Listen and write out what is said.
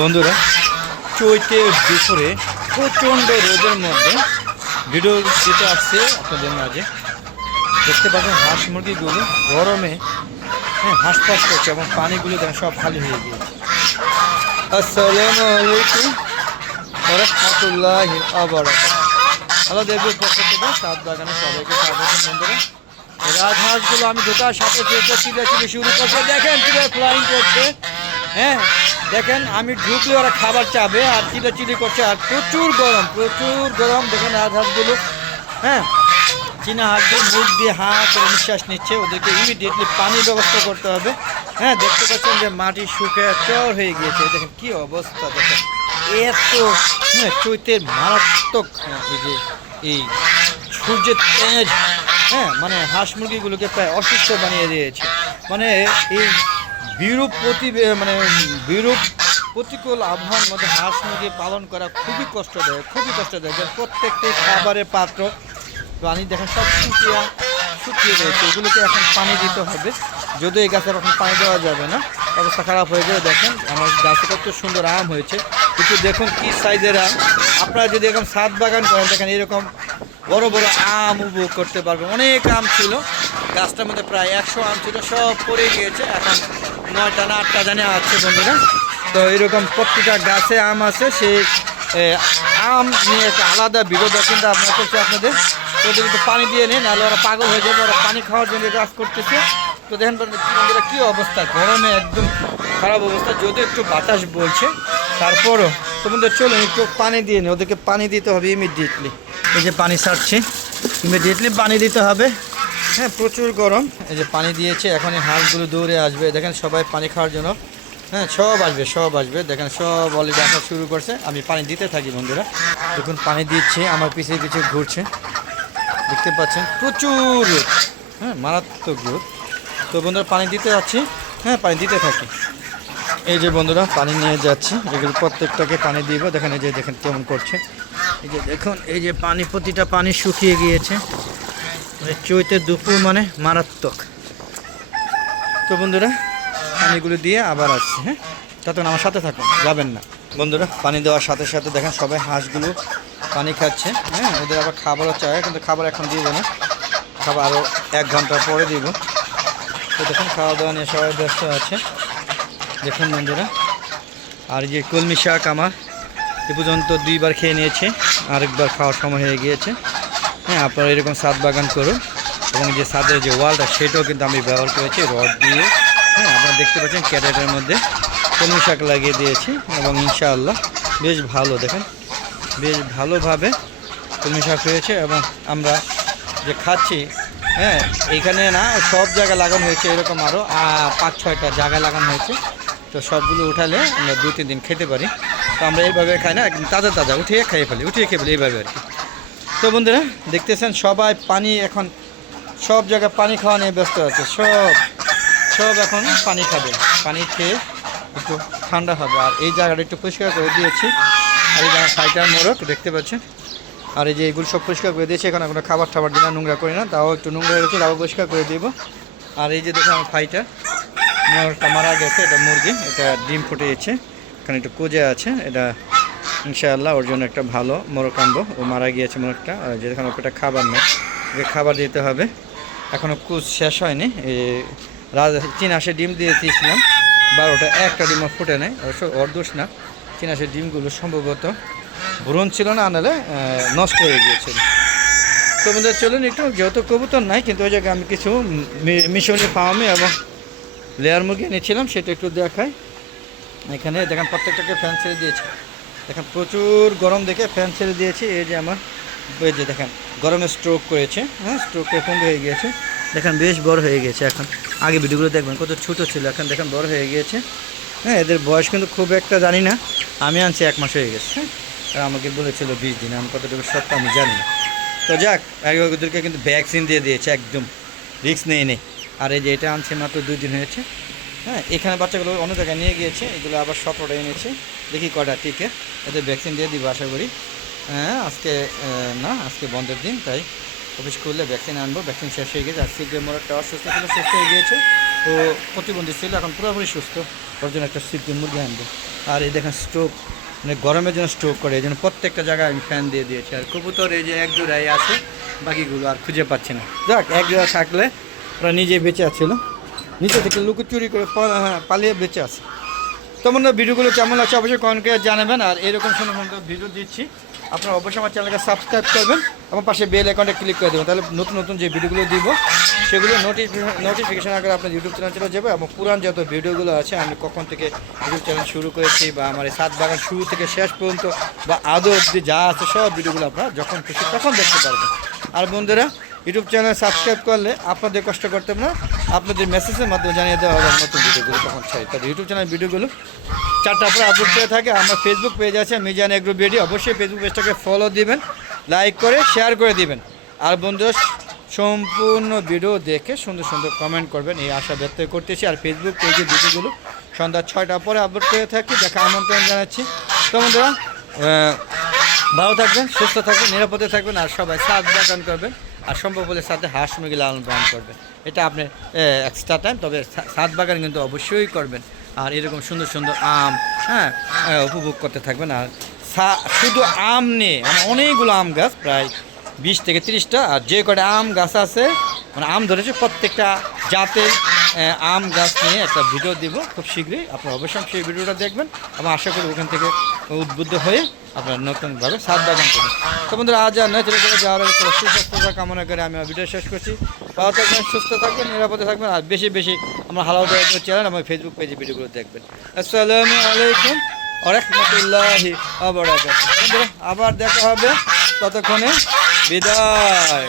বন্ধুরা, চৈতের দুপুরে প্রচণ্ড রোদের মধ্যে ভিডিও দিতে আসছে আপনাদের মাঝে। দেখতে পাচ্ছেন হাঁস মুরগিগুলো গরমে হাঁসফাঁস করছে এবং পানিগুলো দেখেন সব খালি হয়ে গিয়েছে। আসসালামু আলাইকুম ওয়া রাহমাতুল্লাহি ওয়া বারাকাতুহু। হ্যালো দেবীর পক্ষ থেকে সাত বাগানে সবাইকে স্বাগত। বন্ধুরা, রাজহাঁসগুলো আমি ঢোকার সাথে চিল্লাচিল্লি শুরু করছে, দেখেন কীভাবে ফ্লাইং করছে। হ্যাঁ দেখেন, আমি ঢুকলে ওরা খাবার চাবে আর চিল্লাচিল্লি করছে, আর প্রচুর গরম। দেখেন রাজহাঁসগুলো, হ্যাঁ চীনা হাঁসগুলো মুখ দিয়ে হাঁ করে নিঃশ্বাস নিচ্ছে। ওদেরকে ইমিডিয়েটলি পানির ব্যবস্থা করতে হবে। হ্যাঁ দেখতে পাচ্ছেন যে মাটি শুকিয়ে চর হয়ে গিয়েছে। দেখেন কী অবস্থা, দেখেন এত চৈতের মারাত্মক এই যে এই সূর্যের তেজ, মানে হাঁস মুরগিগুলোকে প্রায় অসুস্থ বানিয়ে দিয়েছে। মানে এই বিরূপ প্রতিকূল আবহাওয়ার মধ্যে হাঁস মুরগি পালন করা খুবই কষ্টদায়ক। যে প্রত্যেকটি খাবারের পাত্র পানি দেখেন সব শুকিয়ে রয়েছে। এগুলোকে এখন পানি দিতে হবে, যদিও এই গাছের এখন পানি দেওয়া যাবে না, অবস্থা খারাপ হয়ে যাবে। দেখেন আমার গাছে কত সুন্দর আম হয়েছে, কিন্তু দেখুন কি সাইজের আম। আপনারা যদি এখন ছাদ বাগান করেন, দেখেন এরকম বড় বড় আম উপভোগ করতে পারবেন। অনেক আম ছিল গাছটার মধ্যে, প্রায় 100 আম ছিল, সব পড়ে গিয়েছে। এখন 9টা না 8টা জানে আছে বন্ধুরা। তো এরকম প্রত্যেকটা গাছে আম আছে। সেই আম নিয়ে একটা আলাদা বিরোধ কিন্তু আপনার করছে আপনাদের। ওদের একটু পানি দিয়ে নেই, নাহলে ওরা পাগল হয়ে যাবে। ওরা পানি খাওয়ার জন্য কাজ করতেছে। তো দেখেন বন্ধুরা কী অবস্থা, গরমে একদম খারাপ অবস্থা, যদিও একটু বাতাস বলছে তারপরও। তো বন্ধুরা চলুন একটু পানি দিয়ে নিই, ওদেরকে পানি দিতে হবে ইমিডিয়েটলি। এই যে পানি ছাড়ছি, ইমিডিয়েটলি পানি দিতে হবে। হ্যাঁ প্রচুর গরম। এই যে পানি দিয়েছে, এখন এই হাঁসগুলো দৌড়ে আসবে। দেখেন সবাই পানি খাওয়ার জন্য, হ্যাঁ সব আসবে। দেখেন সব অলরেডি আসা শুরু করছে। আমি পানি দিতে থাকি বন্ধুরা। দেখুন পানি দিচ্ছে, আমার পিছিয়ে ঘুরছে, দেখতে পাচ্ছেন প্রচুর রোদ, মারাত্মক রোদ। তো বন্ধুরা পানি দিতে যাচ্ছি, পানি দিতে থাকি। এই যে বন্ধুরা পানি নিয়ে যাচ্ছি, এগুলো প্রত্যেকটাকে পানি দিব। দেখেন এই যে দেখেন কেমন করছে। এই যে দেখুন, এই যে প্রতিটা পানি শুকিয়ে গিয়েছে। চৈতের দুপুর মানে মারাত্মক। তো বন্ধুরা পানিগুলো দিয়ে আবার আসছি। ততক্ষণ আমার সাথে থাকুন, যাবেন না বন্ধুরা। পানি দেওয়ার সাথে সাথে দেখেন সবাই হাঁসগুলো পানি খাচ্ছে। ওদের আবার খাবারও চায়, কিন্তু খাবার এখন দিব না, খাবার আরও 1 ঘন্টা পরে দিব। তো দেখুন খাওয়া দাওয়া নিয়ে সবাই ব্যস্ত আছে। দেখুন বন্ধুরা, আর যে কলমি শাক আমার এ পর্যন্ত 2বার খেয়ে নিয়েছে, আরেকবার খাওয়ার সময় হয়ে গিয়েছে। আপনারা এরকম ছাদ বাগান করুন, এবং যে ছাদের যে ওয়ালটা সেটাও কিন্তু আমি ব্যবহার করেছি রড দিয়ে। আপনারা দেখতে পাচ্ছেন ক্যারেটের মধ্যে কলমি শাক লাগিয়ে দিয়েছি, এবং ইনশাআল্লাহ বেশ ভালো, দেখেন বেশ ভালোভাবে কলমি শাক হয়েছে। এবং আমরা যে খাচ্ছি, এইখানে না সব জায়গায় লাগানো হয়েছে, এরকম আরও 5-6টা জায়গায় লাগানো হয়েছে। তো সবগুলো উঠালে আমরা 2-3 দিন খেতে পারি। তো আমরা এইভাবে খাই না, একদম তাজা উঠিয়ে খেয়ে ফেলি এইভাবে আর কি। তো বন্ধুরা দেখতেছেন সবাই পানি, এখন সব জায়গায় পানি খাওয়া নিয়ে ব্যস্ত আছে। সব এখন পানি খাবে, পানি খেয়ে একটু ঠান্ডা হবে। আর এই জায়গাটা একটু পরিষ্কার করে দিয়েছি। আর এই জায়গায় ফাইটার মোরগ দেখতে পাচ্ছেন। আর এই যে এগুলো সব পরিষ্কার করে দিয়েছি, এখন কোনো খাবার দিই না, নোংরা করি না, তাও একটু নোংরা রেখেছি, তাও পরিষ্কার করে দিব। আর এই যে দেখুন আমার ফাইটার মোরগটা মারা গেছে, এটা মুরগি, এটা ডিম ফুটিয়েছে, এখানে একটু কুজে আছে। এটা ইনশাআল্লাহ ওর জন্য একটা ভালো মোরগ আনবো। ও মারা গিয়েছে মোরগটা। আর যে দেখুন ওটা খাবার নেই, ওকে খাবার দিতে হবে। এখনও কুচ শেষ হয়নি। চীনা হাঁসের ডিম দিয়ে দিয়েছিলাম 12টা, একটা ডিমও ফুটে নেই। অবশ্য ওর দোষ না, চীনা হাঁসের ডিমগুলো সম্ভবত ভ্রূণ ছিল না, আনালে নষ্ট হয়ে গিয়েছিল। তো বন্ধুরা চলুন একটু, যেহেতু কবুতর নাই, কিন্তু ওই জায়গায় আমি কিছু মিশনি ফার্মে এবং লেয়ার মুরগি এনেছিলাম, সেটা একটু দেখাই। এখানে দেখেন প্রত্যেকটাকে ফ্যান ছেড়ে দিয়েছি। দেখেন প্রচুর গরম দেখে ফ্যান ছেড়ে দিয়েছি। এই যে আমার এই যে দেখেন গরমে স্ট্রোক করেছে, স্ট্রোকে কম হয়ে গিয়েছে। দেখেন বেশ বড় হয়ে গেছে এখন। আগে ভিডিওগুলো দেখবেন কত ছোটো ছিল, এখন দেখেন বড় হয়ে গিয়েছে। এদের বয়স কিন্তু খুব একটা জানি না, আমি আনছি 1 মাস হয়ে গেছে। আর আমাকে বলেছিল 20 দিন, আমি কতটুকু সত্য আমি জানি না। তো যাক, ওদেরকে কিন্তু ভ্যাকসিন দিয়ে দিয়েছে, একদম রিস্ক নেই। আর এই যে এটা আনছে মাত্র 2 দিন হয়েছে। এখানে বাচ্চাগুলো অন্য জায়গায় নিয়ে গিয়েছে, এগুলো আবার 17টা এনেছে, দেখি কটা টিকে। এদের ভ্যাকসিন দিয়ে দিব আশা করি। আজকে বন্ধের দিন, তাই অফিস করলে ভ্যাকসিন আনবো। ভ্যাকসিন শেষ হয়ে গেছে। আর সিপ্রের মোরগটা অসুস্থ ছিল, সুস্থ হয়ে গিয়েছে। ও প্রতিবন্ধী ছিল, এখন পুরোপুরি সুস্থ। ওর জন্য একটা সিপ্রের মুরগি আনবো। আর এই দেখেন স্টোভ, মানে গরমের জন্য স্টোভ করে, এই জন্য প্রত্যেকটা জায়গায় আমি ফ্যান দিয়ে দিয়েছি। আর কবুতর এই যে এক জোড়াই আছে, বাকিগুলো আর খুঁজে পাচ্ছি না। যাক, এক জোড়া থাকলে ওরা নিজে বেঁচে আছিল, নিচে থেকে লুকো চুরি করে পালিয়ে বেঁচে আছে। তো বন্ধুরা, ভিডিওগুলো কেমন লাগছে অবশ্যই কমেন্ট করে জানাবেন। আর এরকম সুন্দর সুন্দর ভিডিও দিচ্ছি, আপনারা অবশ্যই আমার চ্যানেলকে সাবস্ক্রাইব করবেন, আমার পাশে বেল আইকনটা ক্লিক করে দেবেন, তাহলে নতুন নতুন যে ভিডিওগুলো দিব সেগুলো নোটিফিকেশন আকারে আপনার ইউটিউব চ্যানেল চলে যাবে। এবং পুরান যত ভিডিওগুলো আছে, আমি কখন থেকে ইউটিউব চ্যানেল শুরু করেছি বা আমার এই সাত বাগান শুরু থেকে শেষ পর্যন্ত বা আদৌ অবধি যা আছে সব ভিডিওগুলো আপনারা যখন খুশি তখন দেখতে পারবেন। আর বন্ধুরা, ইউটিউব চ্যানেল সাবস্ক্রাইব করলে আপনাদের কষ্ট করতে হবে না, আপনাদের মেসেজের মাধ্যমে জানিয়ে দেওয়া হবে নতুন ভিডিওগুলো কখন ছাড়ি। তাহলে ইউটিউব চ্যানেল ভিডিওগুলো 4টার পরে আপলোড করে থাকে। আমার ফেসবুক পেজ আছে মিজান এগ্রো বিডি, অবশ্যই ফেসবুক পেজটাকে ফলো দিবেন, লাইক করে শেয়ার করে দিবেন। আর বন্ধুরা, সম্পূর্ণ ভিডিও দেখে সুন্দর সুন্দর কমেন্ট করবেন, এই আশা ব্যক্ত করতেছি। আর ফেসবুক পেজে ভিডিওগুলো সন্ধ্যা 6টার পরে আপলোড করে থাকি, দেখা আমন্ত্রণ জানাচ্ছি। তো বন্ধুরা, ভালো থাকবেন, সুস্থ থাকবেন, নিরাপদে থাকবেন, আর সবাই সাত বাগান করবেন। আর সম্ভব হলে সাথে হাঁস মুরগি লালন পালন করবেন, এটা আপনি এক্সট্রা টাইম, তবে সাত বাগান কিন্তু অবশ্যই করবেন। আর এরকম সুন্দর সুন্দর আম উপভোগ করতে থাকবেন। আর শুধু আম নিয়ে মানে অনেকগুলো আম গাছ, প্রায় 20 থেকে 30টা, আর যে কটা আম গাছ আছে মানে আম ধরেছে প্রত্যেকটা জাতের আম গাছ নিয়ে একটা ভিডিও দিব খুব শীঘ্রই। আপনারা অবশ্যই সেই ভিডিওটা দেখবেন এবং আশা করি ওখান থেকে উদ্বুদ্ধ হয়ে আপনারা নতুনভাবে সাত বাগান করবেন। তো বন্ধুরা, আজ আর নয়, চলে চলে যাওয়ার সুস্বাস্থ্যতা কামনা করে আমি ভিডিও শেষ করছি। ভালো থাকবেন, সুস্থ থাকবেন, নিরাপদে থাকবেন, আর বেশি বেশি আমরা হালাল চ্যানেল আমার ফেসবুক পেজে ভিডিওগুলো দেখবেন। আসসালামু আলাইকুম ওয়া রাহমাতুল্লাহি ওয়া বারাকাতুহু। বন্ধুরা, আবার দেখা হবে, ততক্ষণে বিদায়।